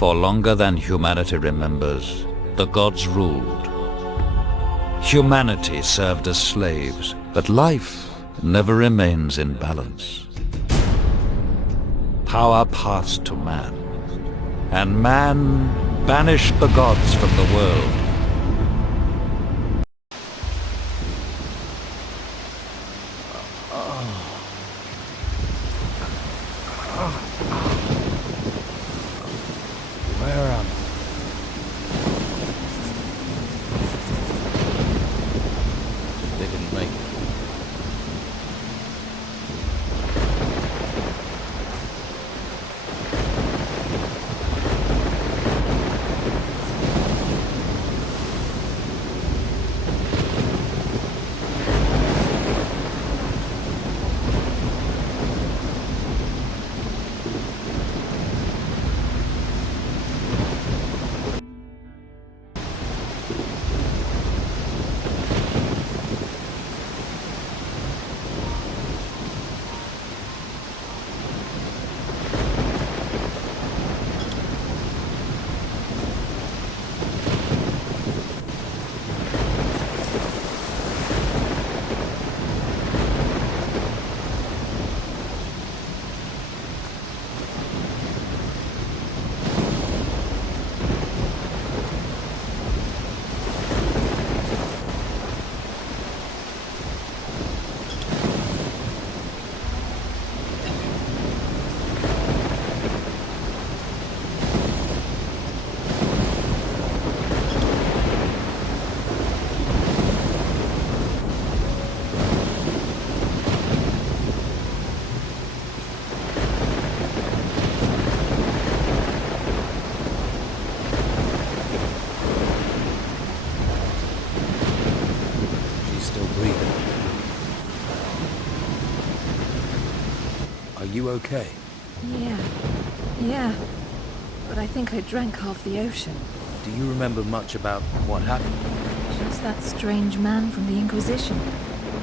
For longer than humanity remembers, the gods ruled. Humanity served as slaves, but life never remains in balance. Power passed to man, and man banished the gods from the world. Where am I? They didn't make it. Are you okay? Yeah. But I think I drank half the ocean. Do you remember much about what happened? Just that strange man from the Inquisition.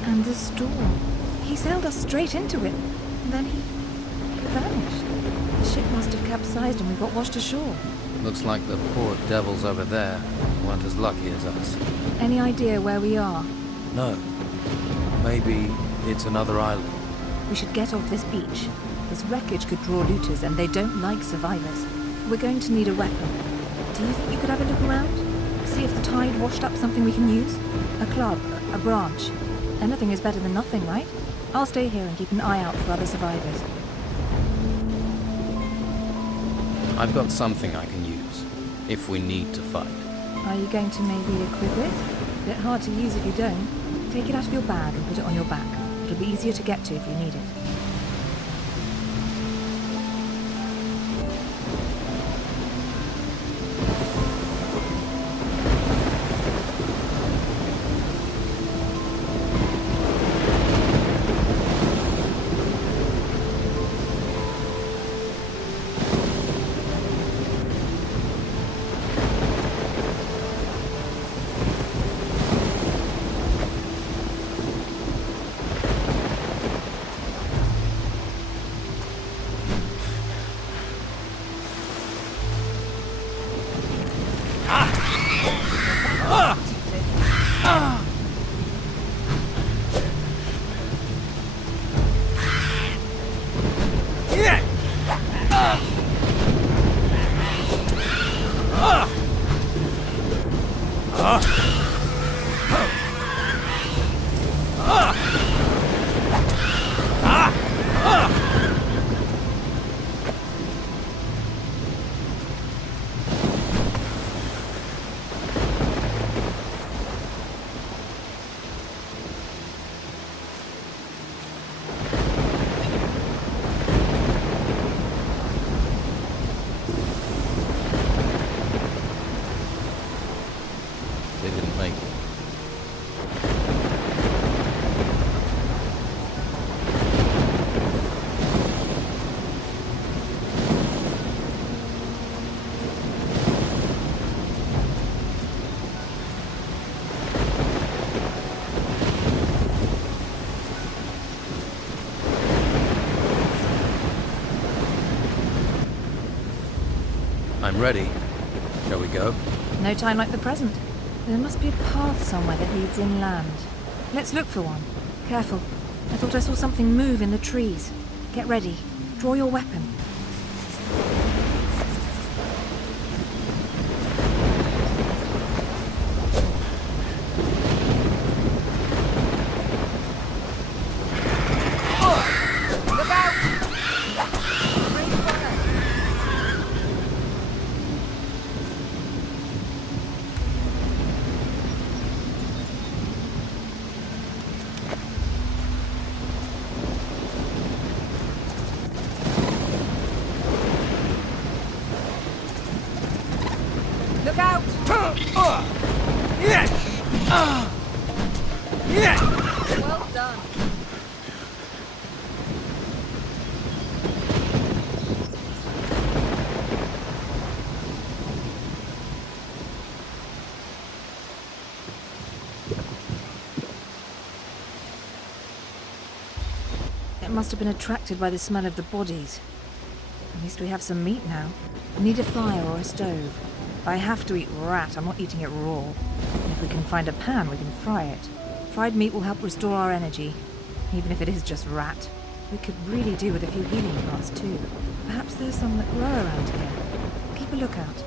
And the storm. He sailed us straight into it. And then he vanished. The ship must have capsized and we got washed ashore. Looks like the poor devils over there weren't as lucky as us. Any idea where we are? No. Maybe it's another island. We should get off this beach. This wreckage could draw looters and they don't like survivors. We're going to need a weapon. Do you think you could have a look around? See if the tide washed up something we can use? A club, a branch. Anything is better than nothing, right? I'll stay here and keep an eye out for other survivors. I've got something I can use, if we need to fight. Are you going to maybe equip it? Bit hard to use if you don't. Take it out of your bag and put it on your back. It'll be easier to get to if you need it. They didn't make it. I'm ready. Shall we go? No time like the present. There must be a path somewhere that leads inland. Let's look for one. Careful. I thought I saw something move in the trees. Get ready. Draw your weapon. Look out! Great fire! Look out! Well done. It must have been attracted by the smell of the bodies. At least we have some meat now. We need a fire or a stove. If I have to eat rat, I'm not eating it raw. And if we can find a pan, we can fry it. Fried meat will help restore our energy, even if it is just rat. We could really do with a few healing plants too. Perhaps there's some that grow around here. Keep a lookout.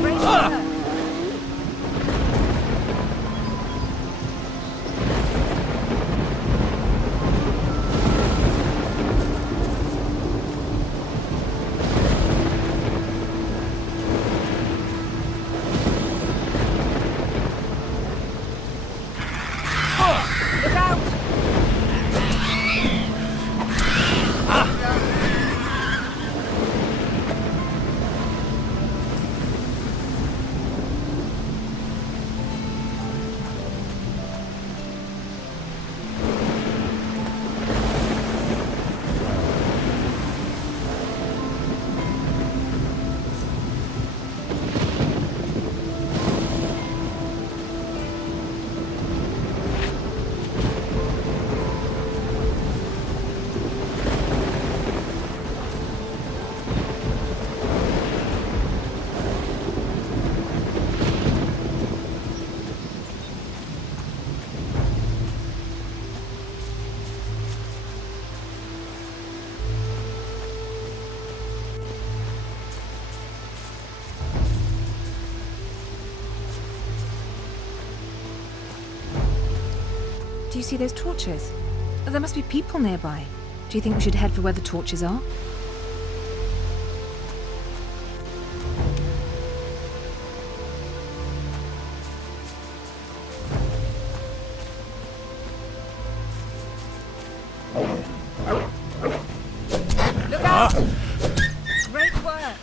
Great fire! Look out! Do you see those torches? Oh, there must be people nearby. Do you think we should head for where the torches are? Look out! Great work!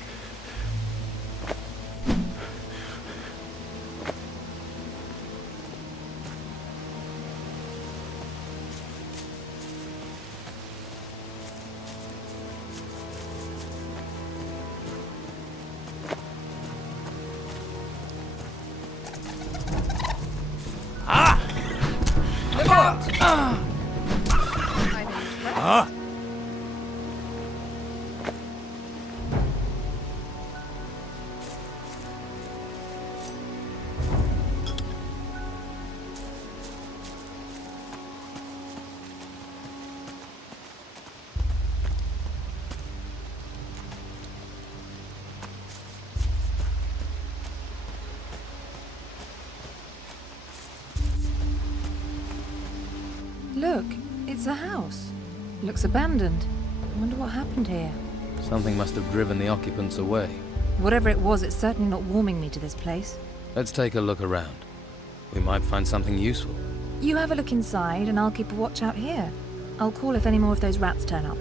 Look out! Look, it's a house. Looks abandoned. I wonder what happened here. Something must have driven the occupants away. Whatever it was, it's certainly not warming me to this place. Let's take a look around. We might find something useful. You have a look inside, and I'll keep a watch out here. I'll call if any more of those rats turn up.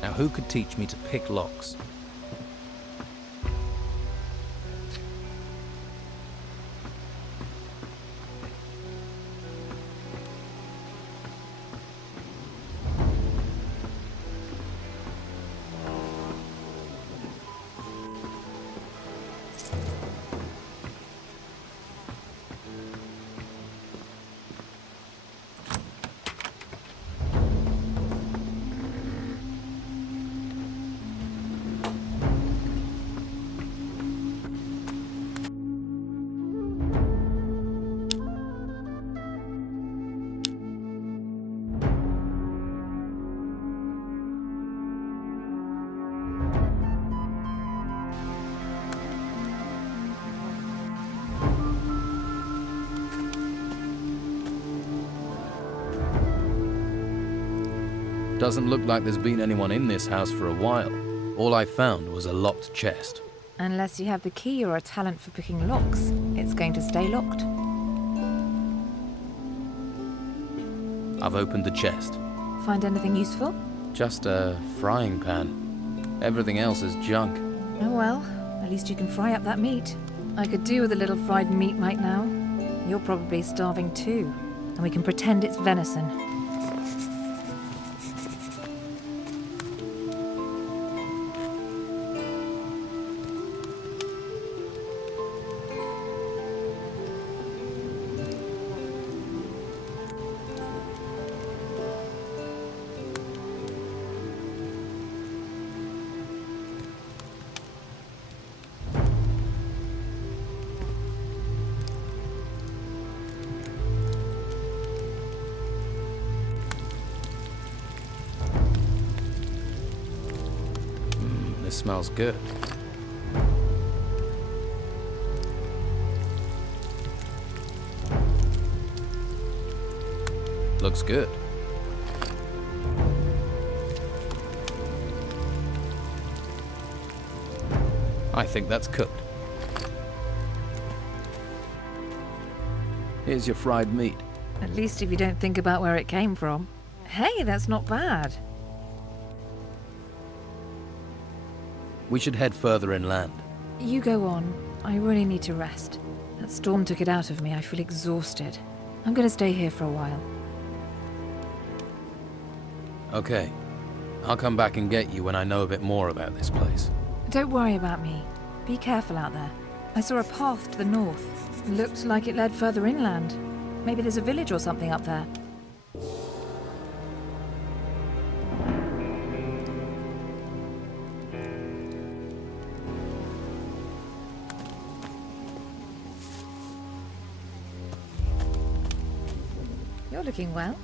Now, who could teach me to pick locks? Doesn't look like there's been anyone in this house for a while. All I found was a locked chest. Unless you have the key or a talent for picking locks, it's going to stay locked. I've opened the chest. Find anything useful? Just a frying pan. Everything else is junk. Oh well, at least you can fry up that meat. I could do with a little fried meat right now. You're probably starving too, and we can pretend it's venison. This smells good. Looks good. I think that's cooked. Here's your fried meat. At least if you don't think about where it came from. Hey, that's not bad. We should head further inland. You go on. I really need to rest. That storm took it out of me. I feel exhausted. I'm going to stay here for a while. Okay. I'll come back and get you when I know a bit more about this place. Don't worry about me. Be careful out there. I saw a path to the north. It looked like it led further inland. Maybe there's a village or something up there. You're looking well.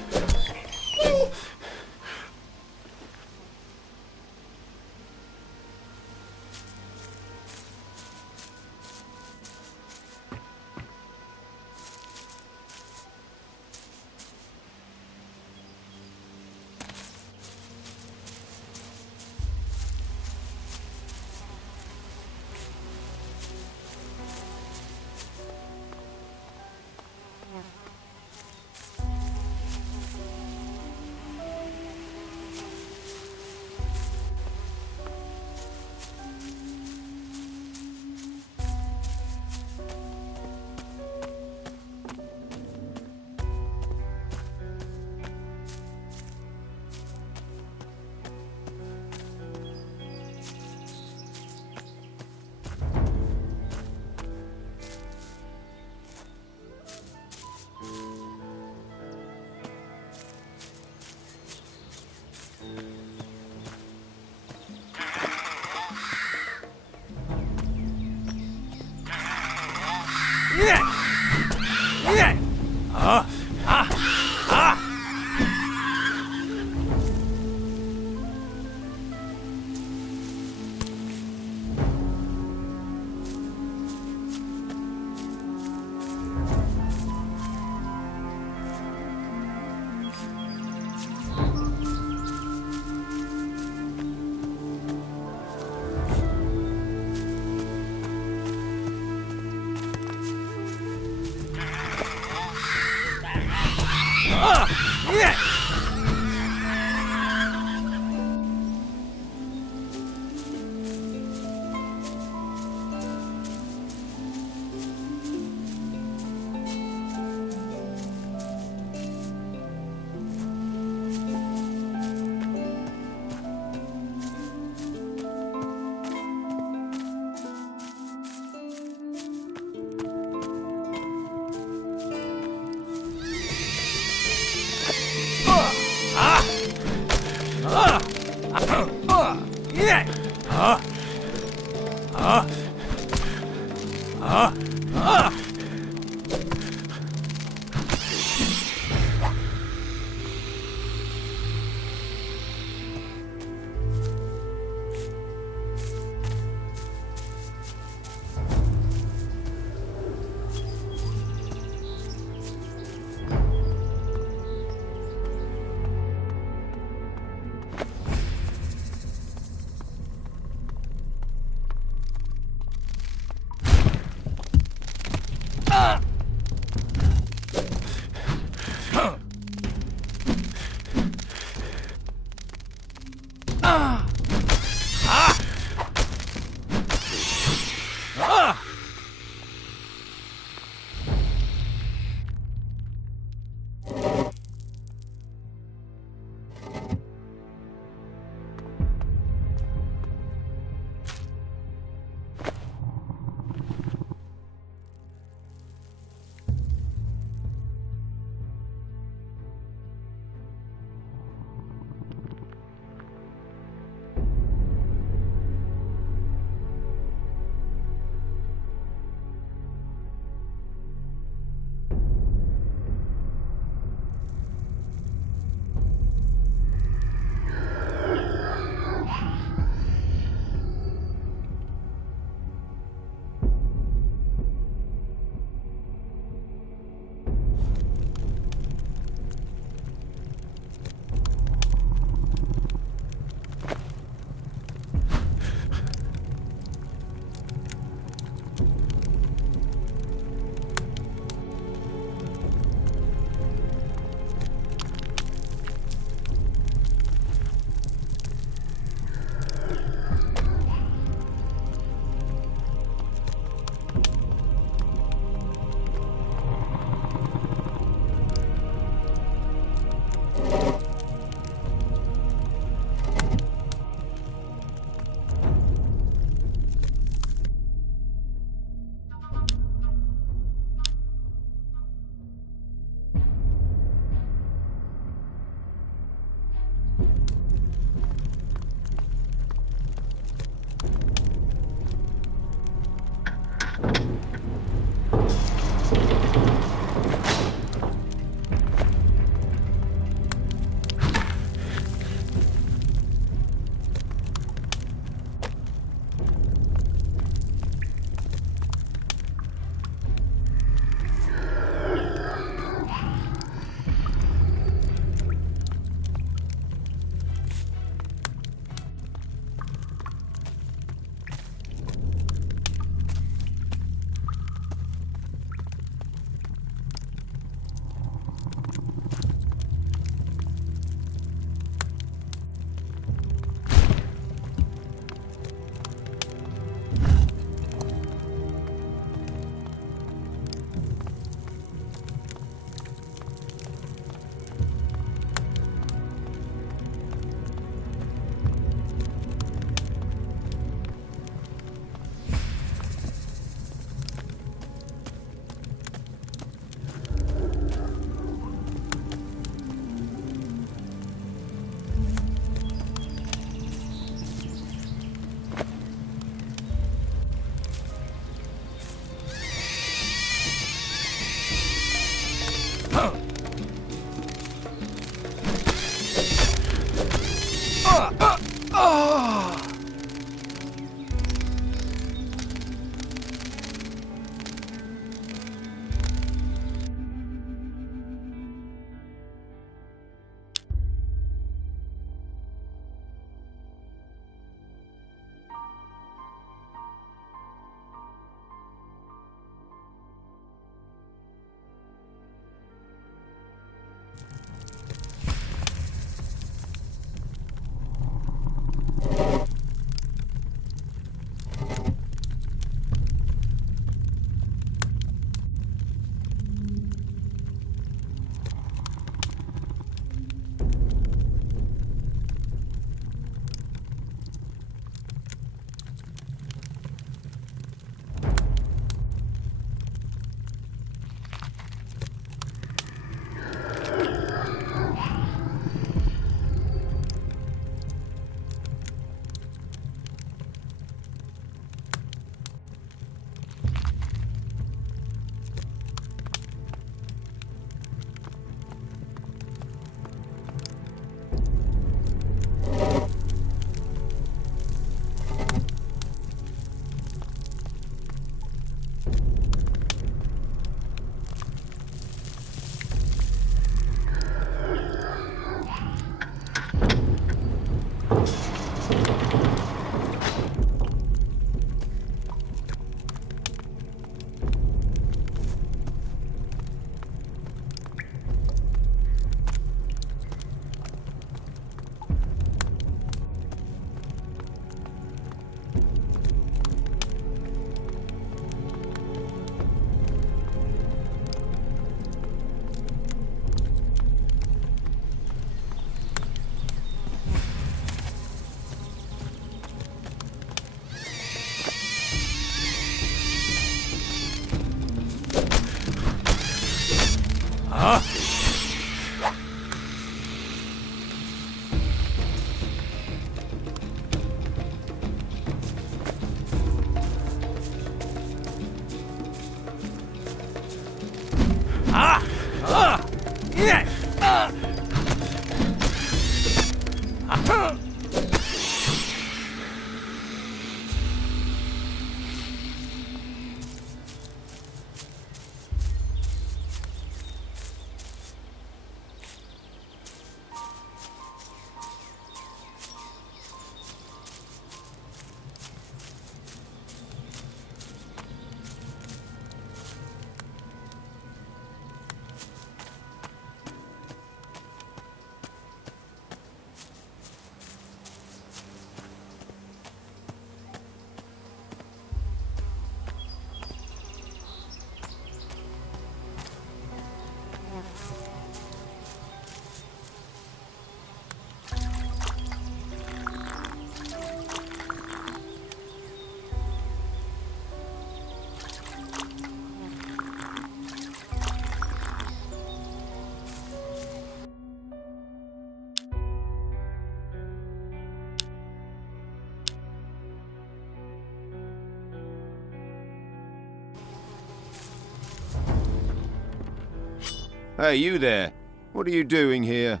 Hey, you there. What are you doing here?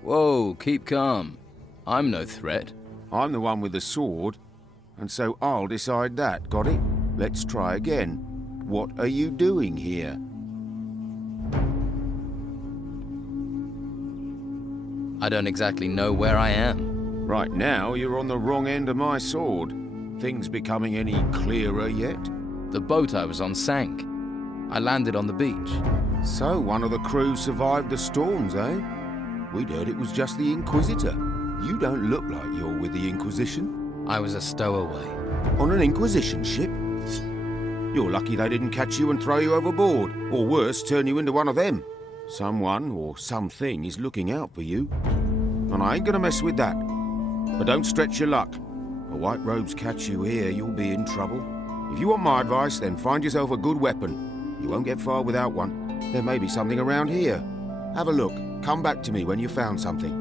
Whoa, keep calm. I'm no threat. I'm the one with the sword, and so I'll decide that. Got it? Let's try again. What are you doing here? I don't exactly know where I am. Right now, you're on the wrong end of my sword. Things becoming any clearer yet? The boat I was on sank. I landed on the beach. So, one of the crew survived the storms, eh? We'd heard it was just the Inquisitor. You don't look like you're with the Inquisition. I was a stowaway. On an Inquisition ship? You're lucky they didn't catch you and throw you overboard, or worse, turn you into one of them. Someone, or something, is looking out for you. And I ain't gonna mess with that. But don't stretch your luck. The White Robes catch you here, you'll be in trouble. If you want my advice, then find yourself a good weapon. You won't get far without one. There may be something around here. Have a look. Come back to me when you've found something.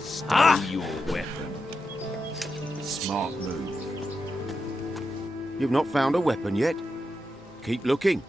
Stay your weapon. Smart move. You've not found a weapon yet? Keep looking.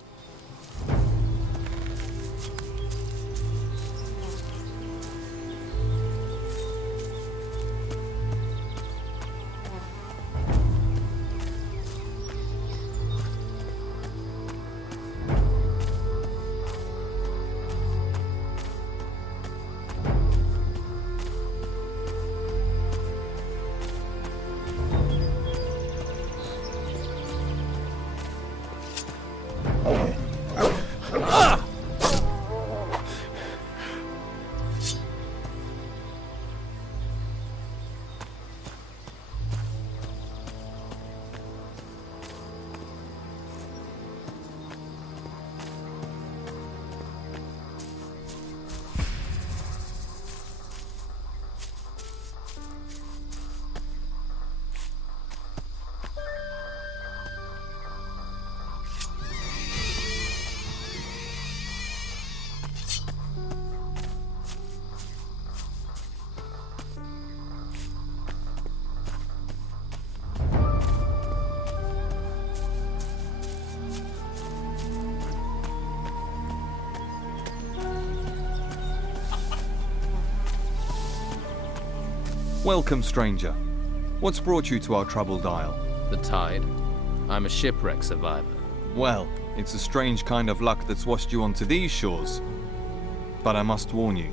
Welcome, stranger. What's brought you to our troubled isle? The tide. I'm a shipwreck survivor. Well, it's a strange kind of luck that's washed you onto these shores. But I must warn you,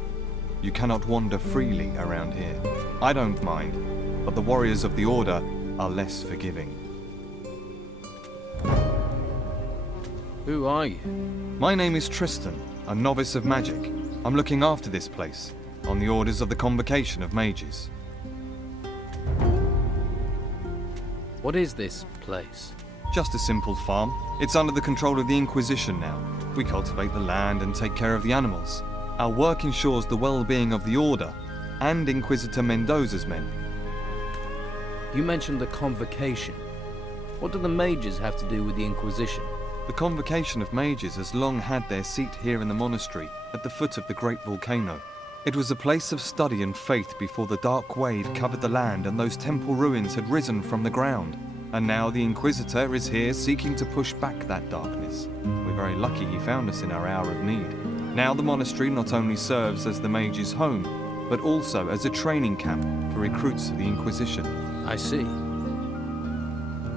you cannot wander freely around here. I don't mind, but the warriors of the Order are less forgiving. Who are you? My name is Tristan, a novice of magic. I'm looking after this place, on the orders of the Convocation of Mages. What is this place? Just a simple farm. It's under the control of the Inquisition now. We cultivate the land and take care of the animals. Our work ensures the well-being of the Order and Inquisitor Mendoza's men. You mentioned the Convocation. What do the mages have to do with the Inquisition? The Convocation of Mages has long had their seat here in the monastery, at the foot of the great volcano. It was a place of study and faith before the dark wave covered the land and those temple ruins had risen from the ground. And now the Inquisitor is here seeking to push back that darkness. We're very lucky he found us in our hour of need. Now the monastery not only serves as the mages' home, but also as a training camp for recruits of the Inquisition. I see.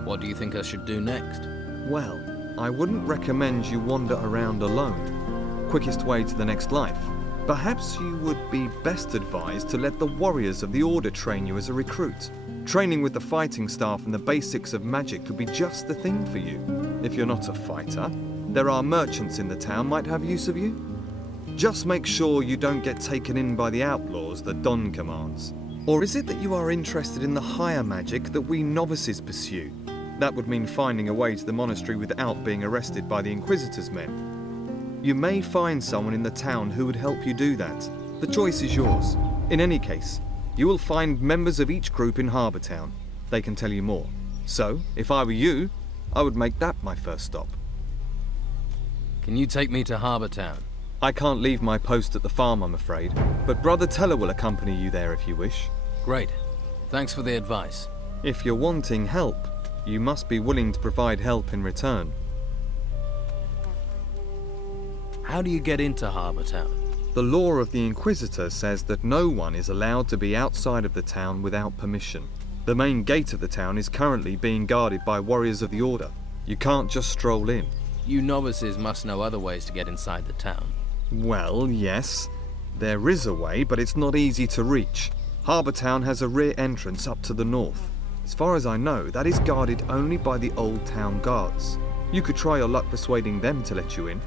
What do you think I should do next? Well, I wouldn't recommend you wander around alone. Quickest way to the next life. Perhaps you would be best advised to let the warriors of the Order train you as a recruit. Training with the fighting staff and the basics of magic could be just the thing for you. If you're not a fighter, there are merchants in the town might have use of you. Just make sure you don't get taken in by the outlaws that Don commands. Or is it that you are interested in the higher magic that we novices pursue? That would mean finding a way to the monastery without being arrested by the Inquisitor's men. You may find someone in the town who would help you do that. The choice is yours. In any case, you will find members of each group in Harbour Town. They can tell you more. So, if I were you, I would make that my first stop. Can you take me to Harbour Town? I can't leave my post at the farm, I'm afraid, but Brother Teller will accompany you there if you wish. Great. Thanks for the advice. If you're wanting help, you must be willing to provide help in return. How do you get into Harbour Town? The law of the Inquisitor says that no one is allowed to be outside of the town without permission. The main gate of the town is currently being guarded by warriors of the Order. You can't just stroll in. You novices must know other ways to get inside the town. Well, yes. There is a way, but it's not easy to reach. Harbour Town has a rear entrance up to the north. As far as I know, that is guarded only by the Old Town Guards. You could try your luck persuading them to let you in.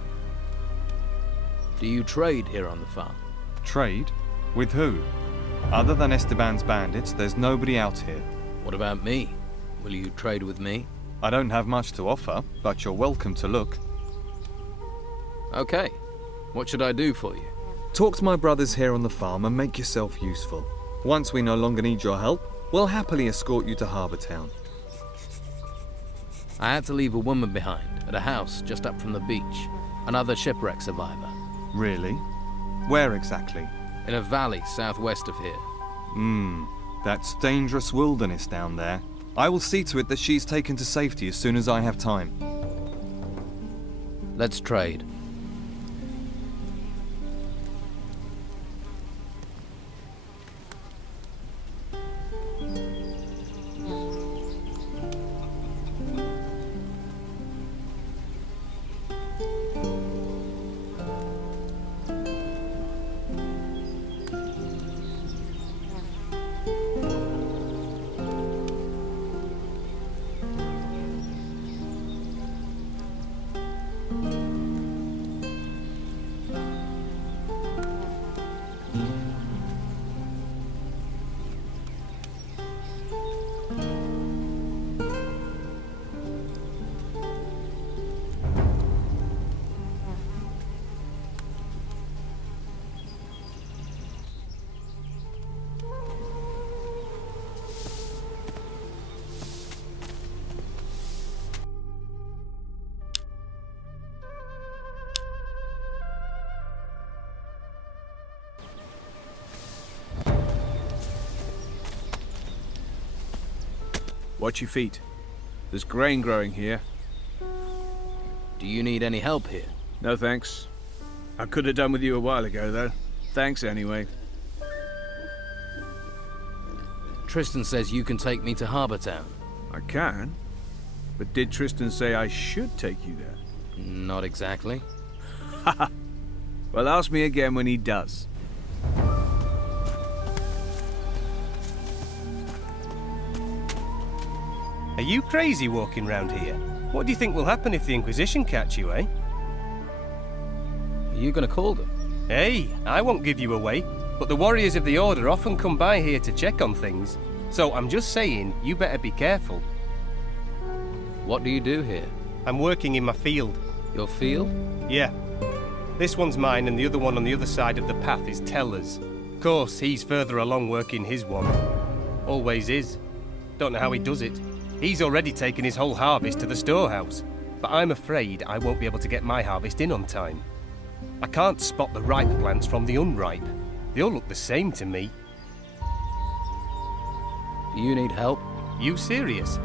Do you trade here on the farm? Trade? With who? Other than Esteban's bandits, there's nobody out here. What about me? Will you trade with me? I don't have much to offer, but you're welcome to look. Okay. What should I do for you? Talk to my brothers here on the farm and make yourself useful. Once we no longer need your help, we'll happily escort you to Harbour Town. I had to leave a woman behind at a house just up from the beach. Another shipwreck survivor. Really? Where exactly? In a valley southwest of here. That's dangerous wilderness down there. I will see to it that she's taken to safety as soon as I have time. Let's trade. Watch your feet. There's grain growing here. Do you need any help here? No thanks. I could have done with you a while ago, though. Thanks anyway. Tristan says you can take me to Harbour Town. I can. But did Tristan say I should take you there? Not exactly. Well, ask me again when he does. Are you crazy walking round here? What do you think will happen if the Inquisition catch you, eh? Are you going to call them? Hey, I won't give you away, but the warriors of the Order often come by here to check on things. So I'm just saying, you better be careful. What do you do here? I'm working in my field. Your field? Yeah. This one's mine and the other one on the other side of the path is Teller's. Of course, he's further along working his one. Always is. Don't know how he does it. He's already taken his whole harvest to the storehouse. But I'm afraid I won't be able to get my harvest in on time. I can't spot the ripe plants from the unripe. They all look the same to me. Do you need help? You serious?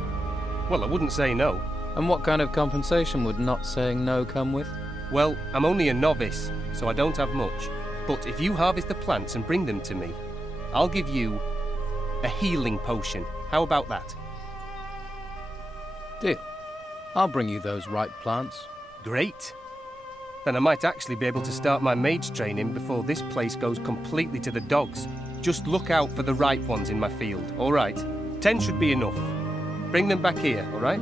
Well, I wouldn't say no. And what kind of compensation would not saying no come with? Well, I'm only a novice, so I don't have much. But if you harvest the plants and bring them to me, I'll give you a healing potion. How about that? Deal. I'll bring you those ripe plants. Great. Then I might actually be able to start my mage training before this place goes completely to the dogs. Just look out for the ripe ones in my field, all right? 10 should be enough. Bring them back here, all right?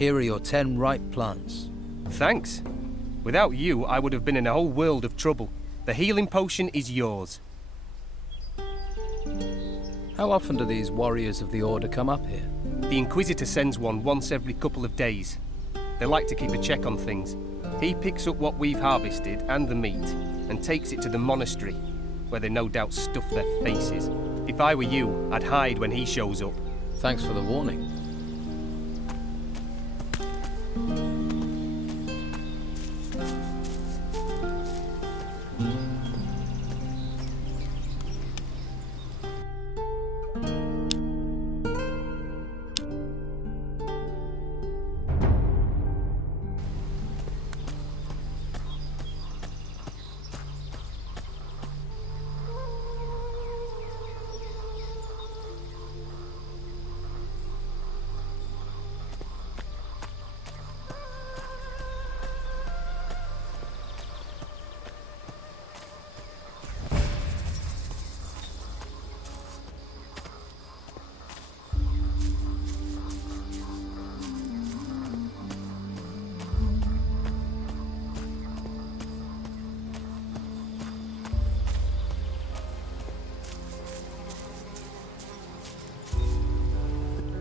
Here are your 10 ripe plants. Thanks. Without you, I would have been in a whole world of trouble. The healing potion is yours. How often do these warriors of the Order come up here? The Inquisitor sends one once every couple of days. They like to keep a check on things. He picks up what we've harvested and the meat and takes it to the monastery, where they no doubt stuff their faces. If I were you, I'd hide when he shows up. Thanks for the warning.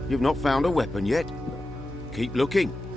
You've not found a weapon yet? Keep looking.